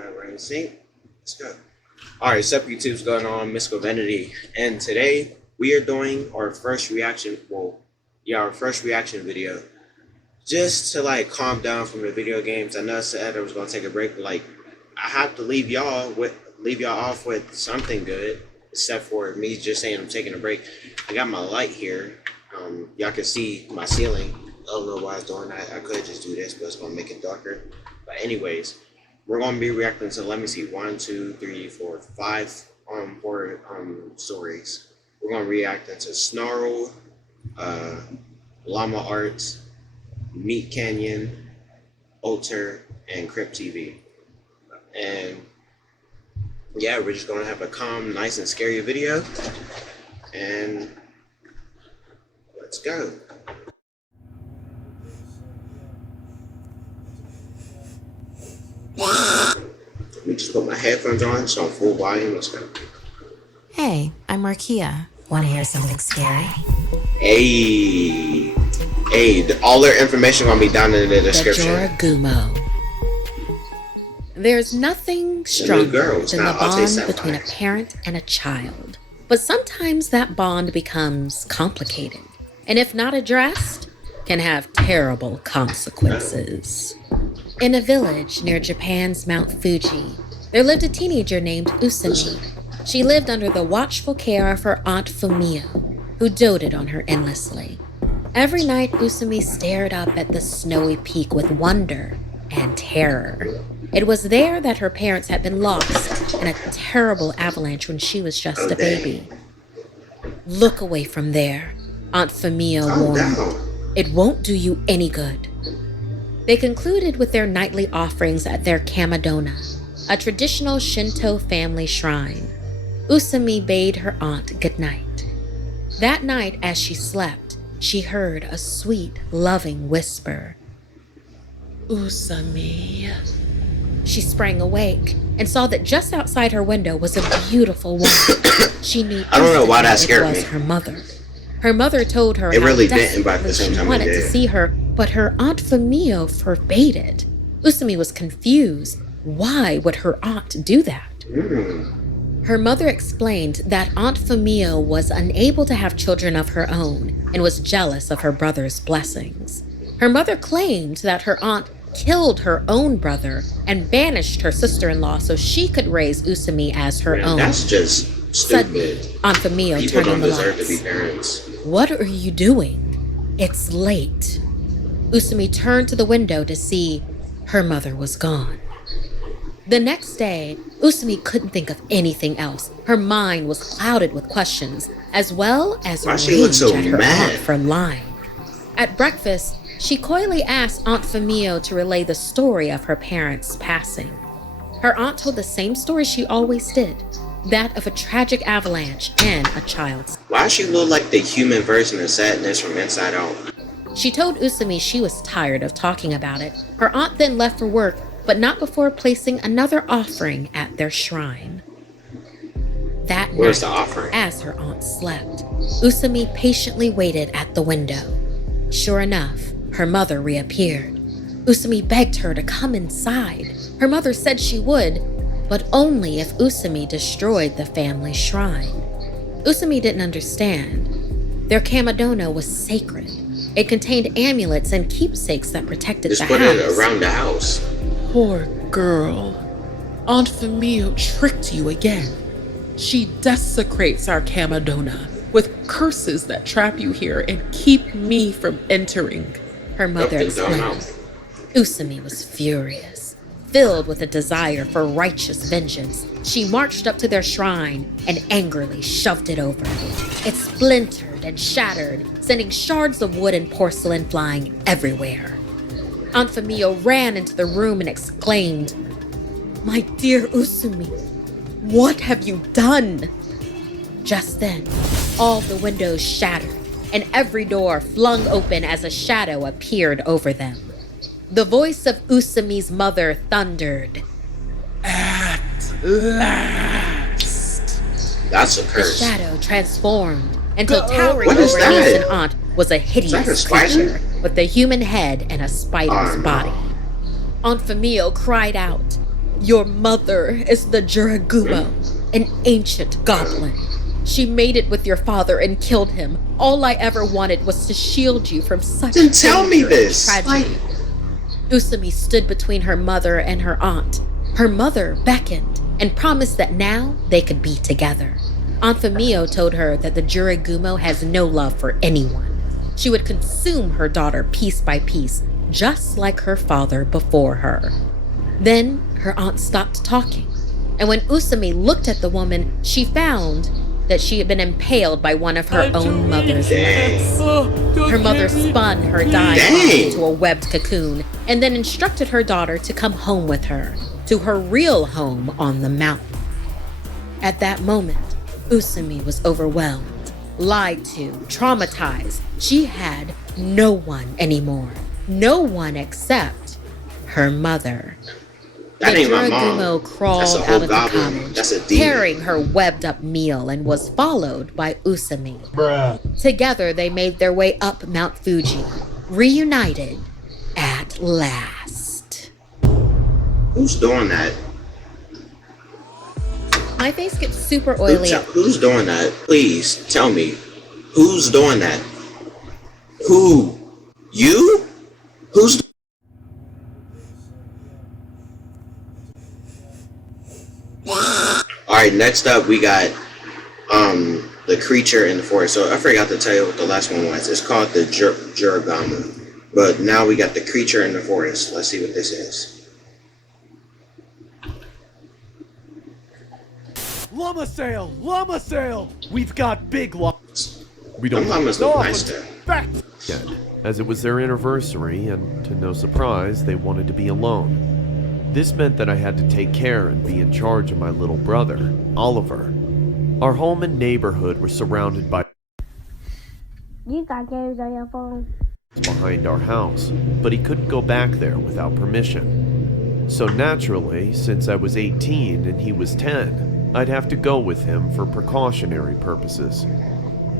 we're in sync. Let's go. Alright, what's up YouTube's going on, Mystical Vanity, and today we are doing our first reaction, our first reaction video. Just to like calm down from the video games. I know I said I was gonna take a break, but like I have to leave y'all off with something good, except for me just saying I'm taking a break. I got my light here. Y'all can see my ceiling. I don't know why I was doing that. I could just do this, but it's gonna make it darker. But anyways, we're gonna be reacting to, let me see, 1, 2, 3, 4, 5 horror stories. We're gonna react to Snarl, Llama Arts, Meat Canyon, Alter, and Crypt TV. And yeah, we're just gonna have a calm, nice, and scary video. And let's go. Let me just put my headphones on so I'm full volume. Let's go. Hey, I'm Markia. Want to hear something scary? Hey, all their information gonna be down in the description. Gumo. There's nothing stronger than the bond between a parent and a child. But sometimes that bond becomes complicated, and if not addressed, can have terrible consequences. In a village near Japan's Mount Fuji, there lived a teenager named Usami. She lived under the watchful care of her Aunt Fumio, who doted on her endlessly. Every night, Usami stared up at the snowy peak with wonder and terror. It was there that her parents had been lost in a terrible avalanche when she was just a baby. "Look away from there," Aunt Fumio warned. "It won't do you any good." They concluded with their nightly offerings at their kamadona, a traditional Shinto family shrine. Usami bade her aunt good night. That night, as she slept, she heard a sweet, loving whisper. "Usami." She sprang awake and saw that just outside her window was a beautiful woman. She knew I don't know why that scared it was me. her mother. Her mother told her It how really didn't, but at the desperately same she time wanted it to did. see her, but her Aunt Fumio forbade it. Usami was confused. Why would her aunt do that? Her mother explained that Aunt Fumio was unable to have children of her own and was jealous of her brother's blessings. Her mother claimed that her aunt killed her own brother and banished her sister-in-law so she could raise Usami as her own. That's just stupid. Suddenly, Aunt Fumio People turned on don't the deserve to lights. be parents. "What are you doing? It's late." Usami turned to the window to see her mother was gone. The next day, Usami couldn't think of anything else. Her mind was clouded with questions, as well as Why she look rage so at her mad? aunt for lying. At breakfast, she coyly asked Aunt Fumio to relay the story of her parents' passing. Her aunt told the same story she always did, that of a tragic avalanche and a child's. Why she look like the human version of sadness from Inside Out? She told Usami she was tired of talking about it. Her aunt then left for work, but not before placing another offering at their shrine. That Where's night, the offering? as her aunt slept, Usami patiently waited at the window. Sure enough, her mother reappeared. Usami begged her to come inside. Her mother said she would, but only if Usami destroyed the family shrine. Usami didn't understand. Their kamadona was sacred. It contained amulets and keepsakes that protected Just the put house. it around the house. Poor girl. Aunt Fumio tricked you again. She desecrates our kamadona with curses that trap you here and keep me from entering. Her mother explained. Usami was furious. Filled with a desire for righteous vengeance, she marched up to their shrine and angrily shoved it over. It splintered and shattered, sending shards of wood and porcelain flying everywhere. Aunt Fumio ran into the room and exclaimed, "My dear Usami, what have you done?" Just then, all the windows shattered and every door flung open as a shadow appeared over them. The voice of Usami's mother thundered, At last. That's a The curse. shadow transformed until towering What is over that? niece and aunt was a Is that a hideous spider? creature with a human head and a spider's Oh, no. body. Aunt Fumio cried out, Your mother is the Juragumo, an ancient goblin. She made it with your father and killed him. All I ever wanted was to shield you from such Then tell me danger and this. tragedy. Usumi stood between her mother and her aunt. Her mother beckoned and promised that now they could be together. Aunt Famio told her that the Juragumo has no love for anyone. She would consume her daughter piece by piece, just like her father before her. Then her aunt stopped talking, and when Usumi looked at the woman, she found that she had been impaled by one of her own mother's knives. Her mother spun her dying aunt into a webbed cocoon and then instructed her daughter to come home with her to her real home on the mountain. At that moment, Usumi was overwhelmed, lied to, traumatized. She had no one anymore. No one except her mother. That ain't my mom. Juragumo crawled That's a out whole of the goblin. cottage, That's a demon. carrying her webbed-up meal, and was followed by Usumi. Together, they made their way up Mount Fuji, reunited at last. Who's doing that? My face gets super oily. Who's doing that? Please tell me. Who's doing that? Who? You? Who's? Alright, next up we got the creature in the forest. So I forgot to tell you what the last one was. It's called the Juragama. But now we got the creature in the forest. Let's see what this is. Llama sale! Llama sale! We've got big llamas. We don't Llamas look nice there. yet, as it was their anniversary, and to no surprise, they wanted to be alone. This meant that I had to take care and be in charge of my little brother, Oliver. Our home and neighborhood were surrounded by You got games on your phone? behind our house, but he couldn't go back there without permission. So naturally, since I was 18 and he was 10, I'd have to go with him for precautionary purposes.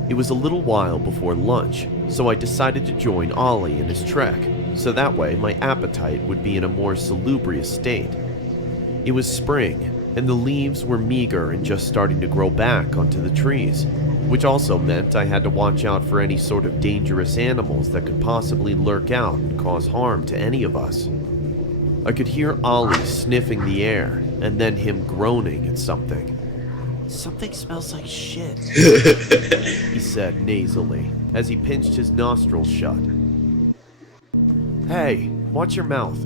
It was a little while before lunch, so I decided to join Ollie in his trek, so that way my appetite would be in a more salubrious state. It was spring, and the leaves were meager and just starting to grow back onto the trees, which also meant I had to watch out for any sort of dangerous animals that could possibly lurk out and cause harm to any of us. I could hear Ollie sniffing the air, and then him groaning at something. "Something smells like shit," he said nasally, as he pinched his nostrils shut. "Hey, watch your mouth."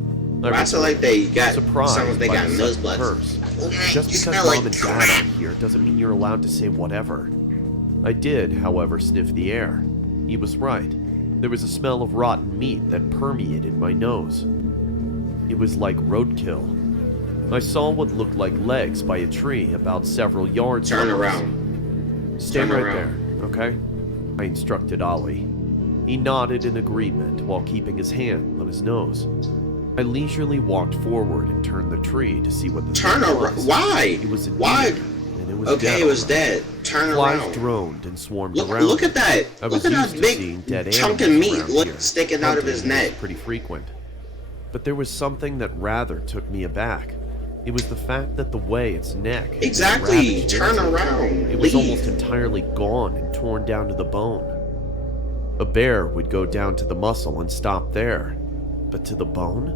I feel like they got surprised some of they by got the nose sudden bloods. curse. Okay, Just you because smell mom like and dad aren't here doesn't mean you're allowed to say whatever. I did, however, sniff the air. He was right. There was a smell of rotten meat that permeated my nose. It was like roadkill. I saw what looked like legs by a tree about several yards Turn from us. around. Stay Turn right around. there, okay? I instructed Ollie. He nodded in agreement while keeping his hand on his nose. I leisurely walked forward and turned the tree to see what the Turn thing around. was. Why? It was a Why? deer, and it was Okay, dead it was already. dead. Turn Flies around. droned and swarmed Look, around. look at that. I was Look at used that to seeing big dead chunk of animals meat around here. sticking out of his Hunting was neck. pretty frequent. But there was something that rather took me aback. It was the fact that the way its neck had been Exactly. ravaged Turn into, around. it was Leave. almost entirely gone and torn down to the bone. A bear would go down to the muscle and stop there. But to the bone?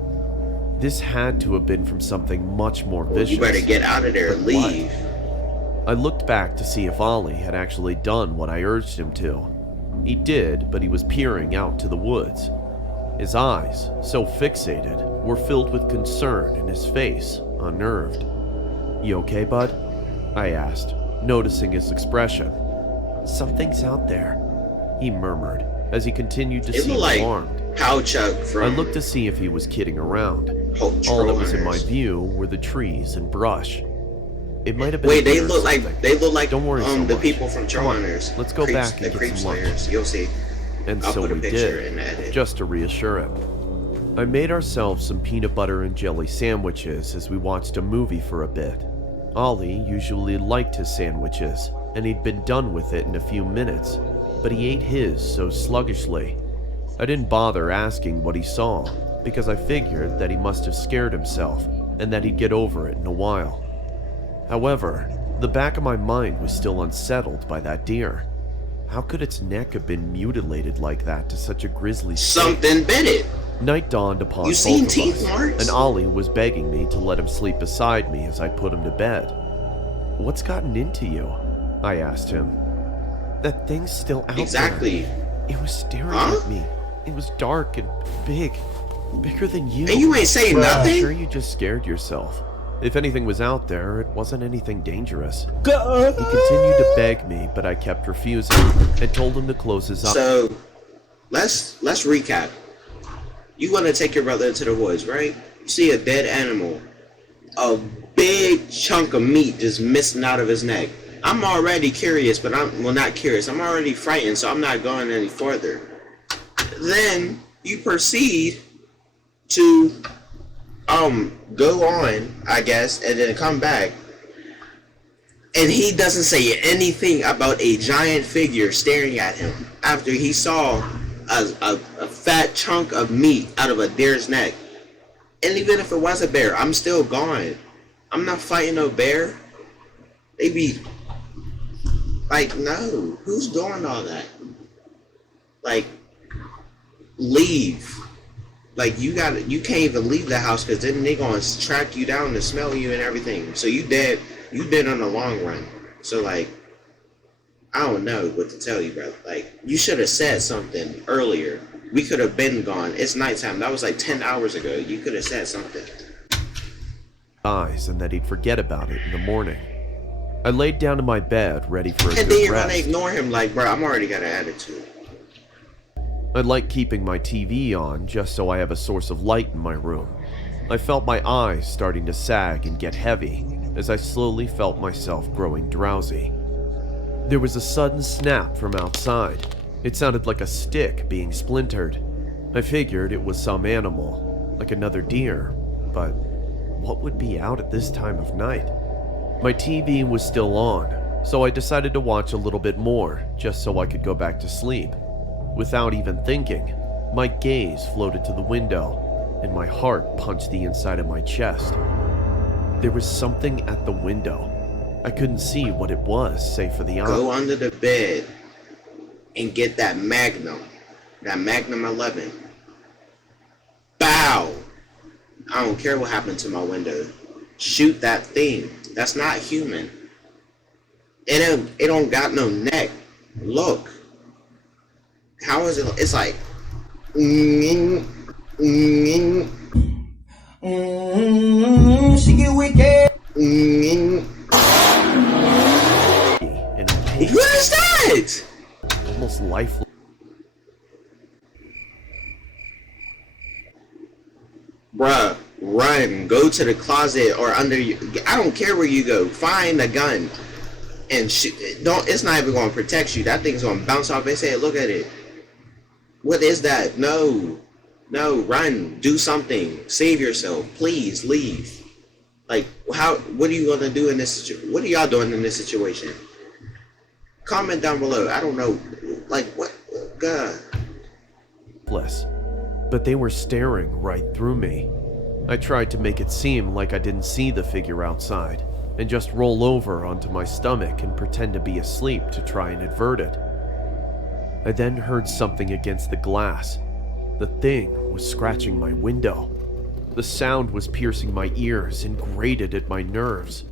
This had to have been from something much more vicious. You better get out of there and But what? leave. I looked back to see if Ollie had actually done what I urged him to. He did, but he was peering out to the woods. His eyes, so fixated, were filled with concern and his face unnerved. "You okay, bud?" I asked, noticing his expression. "Something's out there," he murmured as he continued to It seem looked like alarmed. Pouchuck I from looked to see if he was kidding around. Hulk All that was in my Trollers. view were the trees and brush. It might have been. Wait, a they deer or look something. like Don't worry so the much. people from Come on, Trollers. let's go back and the get creep some lunch. slayers. You'll see. And I'll so put a we picture did, in the edit. just to reassure him. I made ourselves some peanut butter and jelly sandwiches as we watched a movie for a bit. Ollie usually liked his sandwiches, and he'd been done with it in a few minutes, but he ate his so sluggishly. I didn't bother asking what he saw, because I figured that he must have scared himself, and that he'd get over it in a while. However, the back of my mind was still unsettled by that deer. How could its neck have been mutilated like that to such a grisly state? Something bit it. Night dawned upon You both seen of teeth us, marks? and Ollie was begging me to let him sleep beside me as I put him to bed. "What's gotten into you?" I asked him. "That thing's still out Exactly. there. It was staring Huh? at me. It was dark and big. Bigger than you." And you ain't saying I'm nothing? sure you just scared yourself. If anything was out there, it wasn't anything dangerous. He continued to beg me, but I kept refusing and told him to close his eyes. So, let's recap. You want to take your brother into the woods, right? You see a dead animal, a big chunk of meat just missing out of his neck. I'm already curious, but not curious. I'm already frightened, so I'm not going any further. Then you proceed to go on, I guess, and then come back. And he doesn't say anything about a giant figure staring at him after he saw a fat chunk of meat out of a deer's neck. And even if it was a bear, I'm still gone. I'm not fighting no bear. They be like, no, who's doing all that? Like, leave. Like, you can't even leave the house, because then they gonna track you down and smell you and everything. So you dead on the long run. So, like, I don't know what to tell you, bro. Like, you should have said something earlier. We could have been gone. It's nighttime. That was like 10 hours ago. You could have said something. And that he'd forget about it in the morning. I laid down in my bed, ready for a And then good you're gonna rest. ignore him like, bro, I'm already got an attitude. I like keeping my TV on just so I have a source of light in my room. I felt my eyes starting to sag and get heavy as I slowly felt myself growing drowsy. There was a sudden snap from outside. It sounded like a stick being splintered. I figured it was some animal, like another deer, but what would be out at this time of night? My TV was still on, so I decided to watch a little bit more just so I could go back to sleep. Without even thinking, my gaze floated to the window, and my heart punched the inside of my chest. There was something at the window. I couldn't see what it was, save for the eye. Go under the bed and get that Magnum 11. Bow! I don't care what happened to my window. Shoot that thing. That's not human. It don't got no neck. Look. How is it? It's like. She get wicked. And in pain, What is that? almost lifeless. Bruh, run. Go to the closet or under you. I don't care where you go. Find a gun and shoot. It's not even going to protect you. That thing's going to bounce off his head. Look at it. What is that? No, run. Do something. Save yourself. Please leave. Like, what are you going to do in this situation? What are y'all doing in this situation? Comment down below. I don't know. Like, what? God. But they were staring right through me. I tried to make it seem like I didn't see the figure outside, and just roll over onto my stomach and pretend to be asleep to try and avert it. I then heard something against the glass. The thing was scratching my window. The sound was piercing my ears and grated at my nerves.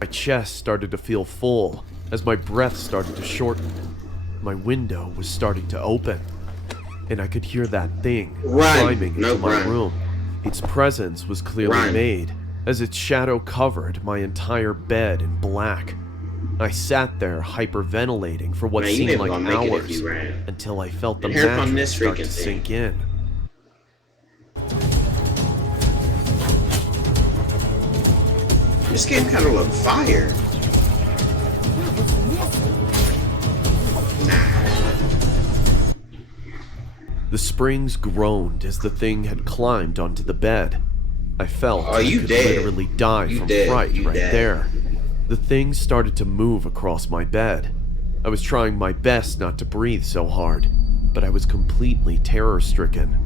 My chest started to feel full as my breath started to shorten. My window was starting to open, and I could hear that thing climbing into my room. Its presence was clearly made, as its shadow covered my entire bed in black. I sat there hyperventilating for what seemed like hours until I felt the mattress start to sink in. This game kind of look fire. The springs groaned as the thing had climbed onto the bed. I felt I could literally die from fright right there. The thing started to move across my bed. I was trying my best not to breathe so hard, but I was completely terror-stricken.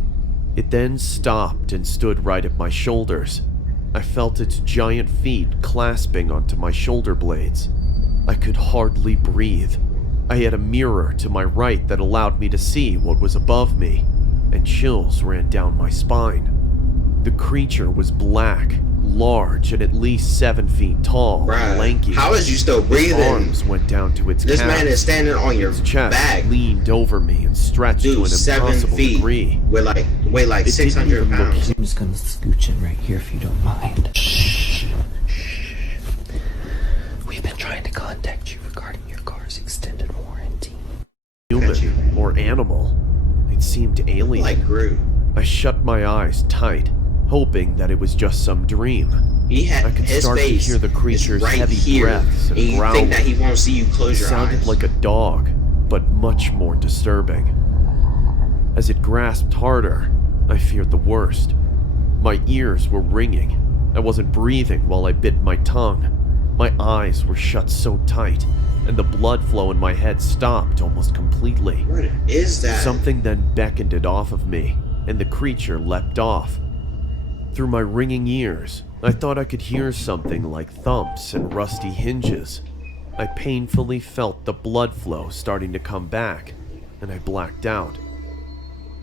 It then stopped and stood right at my shoulders. I felt its giant feet clasping onto my shoulder blades. I could hardly breathe. I had a mirror to my right that allowed me to see what was above me, and chills ran down my spine. The creature was black, large, and at least 7 feet tall, Bruh, lanky. how is you still breathing? Its arms went down to its This calves. man is standing on your Its chest back. leaned over me and stretched Dude, to an 7 impossible feet. degree. Weigh like It didn't 600 even look pounds. I'm just gonna scooch in right here if you don't mind. Shh. We've been trying to contact you regarding your car's extended warranty. Human or animal. It seemed alien. Like Groot. I shut my eyes tight, hoping that it was just some dream. He had I could his start to face hear the creature's is right heavy here, breaths and you growling. think that he won't see you close It your sounded eyes. like a dog, but much more disturbing. As it grasped harder, I feared the worst. My ears were ringing. I wasn't breathing while I bit my tongue. My eyes were shut so tight, and the blood flow in my head stopped almost completely. What is that? Something then beckoned it off of me, and the creature leapt off. Through my ringing ears, I thought I could hear something like thumps and rusty hinges. I painfully felt the blood flow starting to come back, and I blacked out.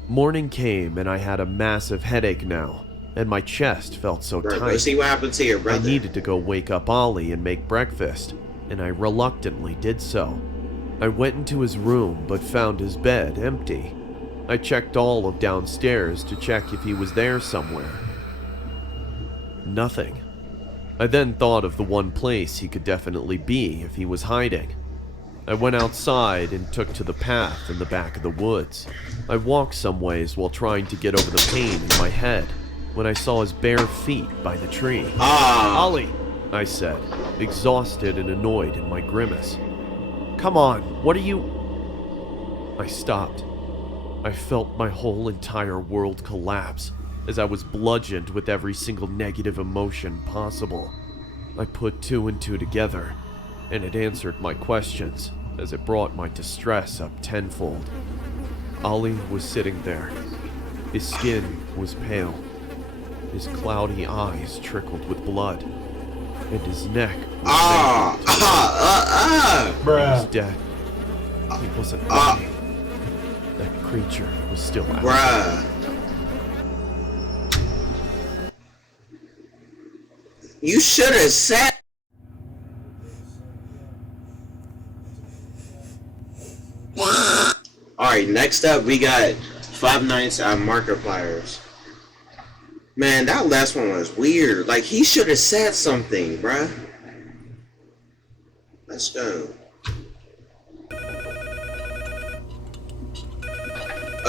Morning came, and I had a massive headache now, and my chest felt so Bro, tight. go see what happened to your I brother. needed to go wake up Ollie and make breakfast, and I reluctantly did so. I went into his room but found his bed empty. I checked all of downstairs to check if he was there somewhere. Nothing. I then thought of the one place he could definitely be if he was hiding. I went outside and took to the path in the back of the woods. I walked some ways while trying to get over the pain in my head when I saw his bare feet by the tree. Ollie, I said, exhausted and annoyed in my grimace. Come on, what are you... I stopped. I felt my whole entire world collapse as I was bludgeoned with every single negative emotion possible. I put 2 and 2 together, and it answered my questions as it brought my distress up tenfold. Ollie was sitting there. His skin was pale. His cloudy eyes trickled with blood, and his neck was mangled. He was dead. He wasn't lying. That creature was still out there. Bruh. You should have said. Alright, next up we got Five Nights at Markiplier's. Man, that last one was weird. Like, he should have said something, bruh. Let's go.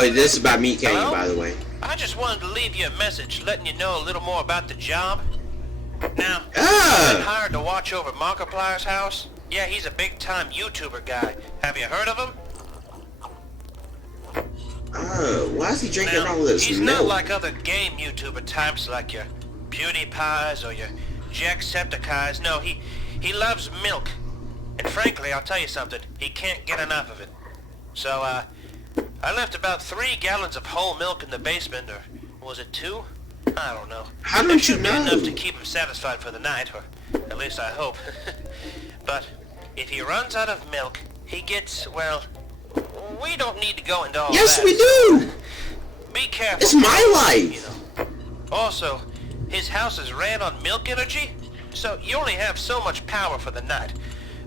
Oh, this is about Meat Canyon, Hello? by the way. I just wanted to leave you a message letting you know a little more about the job. Now, I've been Ah! hired to watch over Markiplier's house. Yeah, he's a big-time YouTuber guy. Have you heard of him? Oh, why is he drinking Now, all this he's milk? not like other game YouTuber types like your PewDiePies or your Jacksepticeye's. No, he loves milk. And frankly, I'll tell you something, he can't get enough of it. So, I left about 3 gallons of whole milk in the basement, or was it 2? I don't know. How It don't should you be know? enough to keep him satisfied for the night, or at least I hope. But if he runs out of milk, he gets, well, we don't need to go into all Yes, that. we do! Be careful. It's my You life! know. Also, his house is ran on milk energy, so you only have so much power for the night.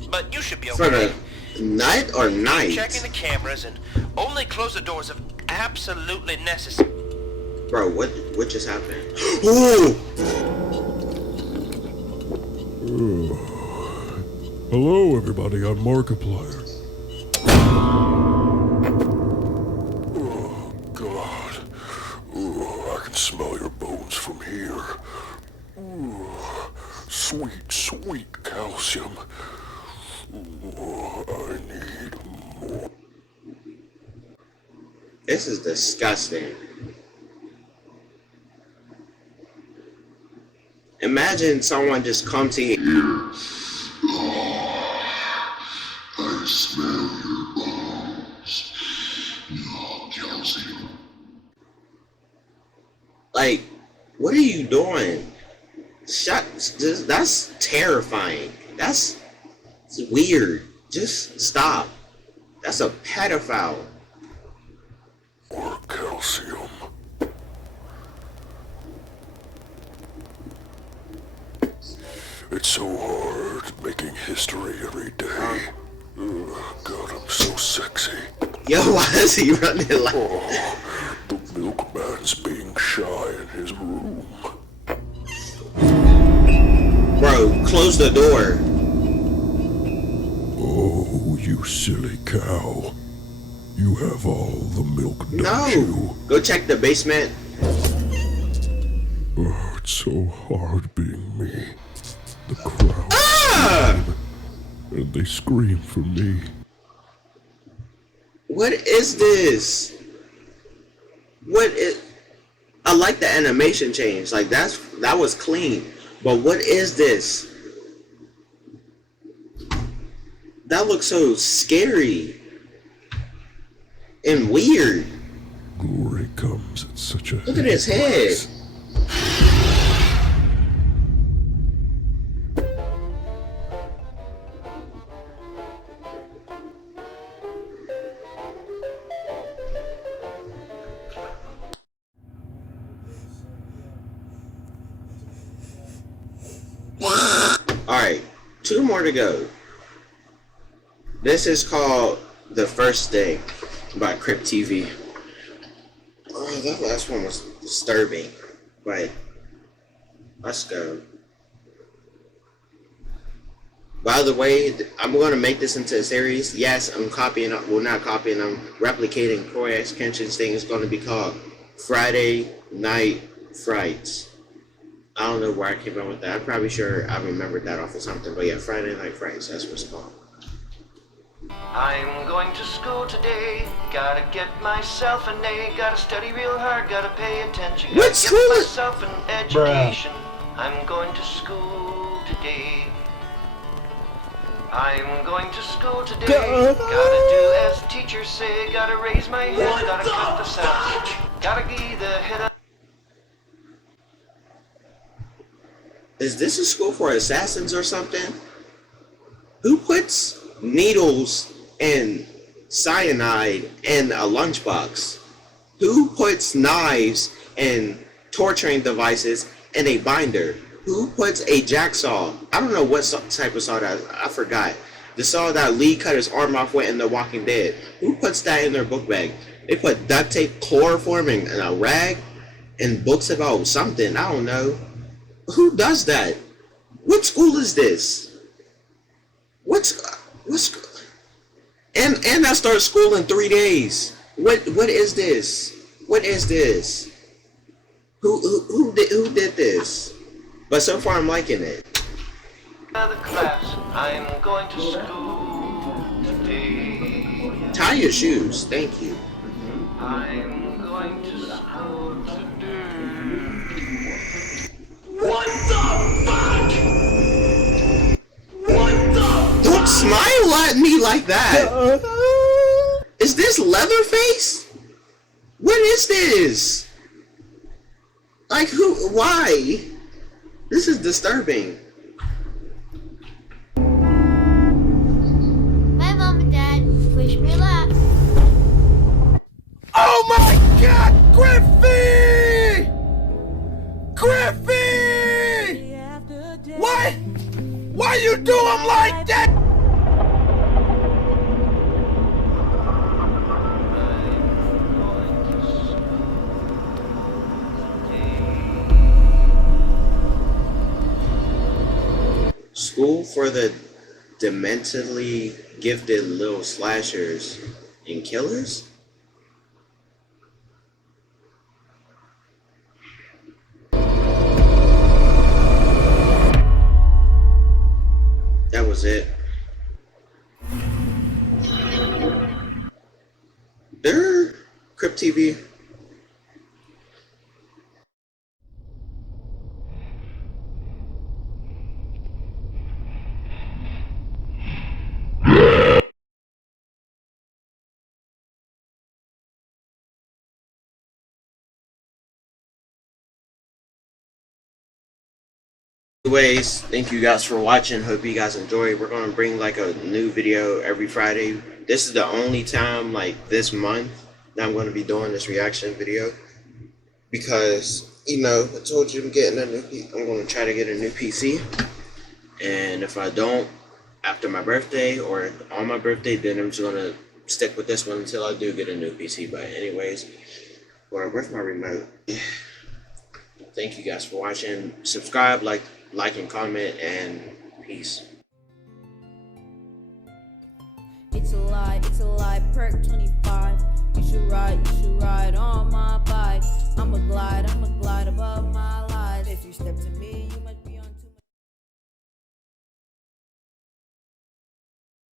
But you should be For okay. the night or night? Checking the cameras and only close the doors if absolutely necessary. Bro, what just happened? Ooh! Hello, everybody. I'm Markiplier. Oh, God. Oh, I can smell your bones from here. Oh, sweet, sweet calcium. Oh, I need more. This is disgusting. Imagine someone just come to you. I smell your bones. Oh, calcium. Like, what are you doing? That's terrifying. That's weird. Just stop. That's a pedophile. More calcium. It's so hard making history every day. God, I'm so sexy. Yo, why is he running like? Oh, the milkman's being shy in his room. Bro, close the door. Oh, you silly cow. You have all the milk, don't you? No. Go check the basement. Oh, it's so hard being me. The crowd and they scream for me. What is this? What is? I like the animation change. Like that was clean. But what is this? That looks so scary and weird. Glory comes at such a Look at his head. Alright, 2 more to go. This is called The First Day by Crypt TV. Oh, that last one was disturbing, but let's go. By the way, I'm going to make this into a series. Yes, I'm copying, well not copying, I'm replicating coryxkenshin's thing. It's going to be called Friday Night Frights. I don't know where I came up with that. I'm probably sure I remembered that off of something, but yeah, Friday Night Frights, that's what it's called. I'm going to school today, gotta get myself an A, gotta study real hard, gotta pay attention, gotta What school get is- myself an education. I'm going to school today. I'm going to school today, gotta do as teachers say, gotta raise my head, gotta cut the sound, gotta be the head of... Is this a school for assassins or something? Who puts needles and cyanide in a lunchbox? Who puts knives and torturing devices in a binder? Who puts a jacksaw? I don't know what type of saw that, I forgot. The saw that Lee cut his arm off with in The Walking Dead. Who puts that in their book bag? They put duct tape, chloroform, and a rag and books about something, I don't know. Who does that? What school is this? What's and I start school in 3 days. What is this? What is this? Who did this? But so far I'm liking it. the class. I'm going to school today. Tie your shoes, thank you. I'm going to school today. Don't smile at me like that. Is this Leatherface? What is this? Like who? Why? This is disturbing. My mom and dad wish me luck. Oh my God, Griffey! Griffey! Why you do him like that? School for the dementedly gifted little slashers and killers? That was it. Crypt TV. Anyways, thank you guys for watching. Hope you guys enjoy. We're gonna bring like a new video every Friday. This is the only time like this month that I'm gonna be doing this reaction video because I told you I'm gonna try to get a new PC, and if I don't after my birthday or on my birthday, then I'm just gonna stick with this one until I do get a new PC. But anyways, where's my remote? Thank you guys for watching. Subscribe, like and comment, and peace. It's a lie, perk 20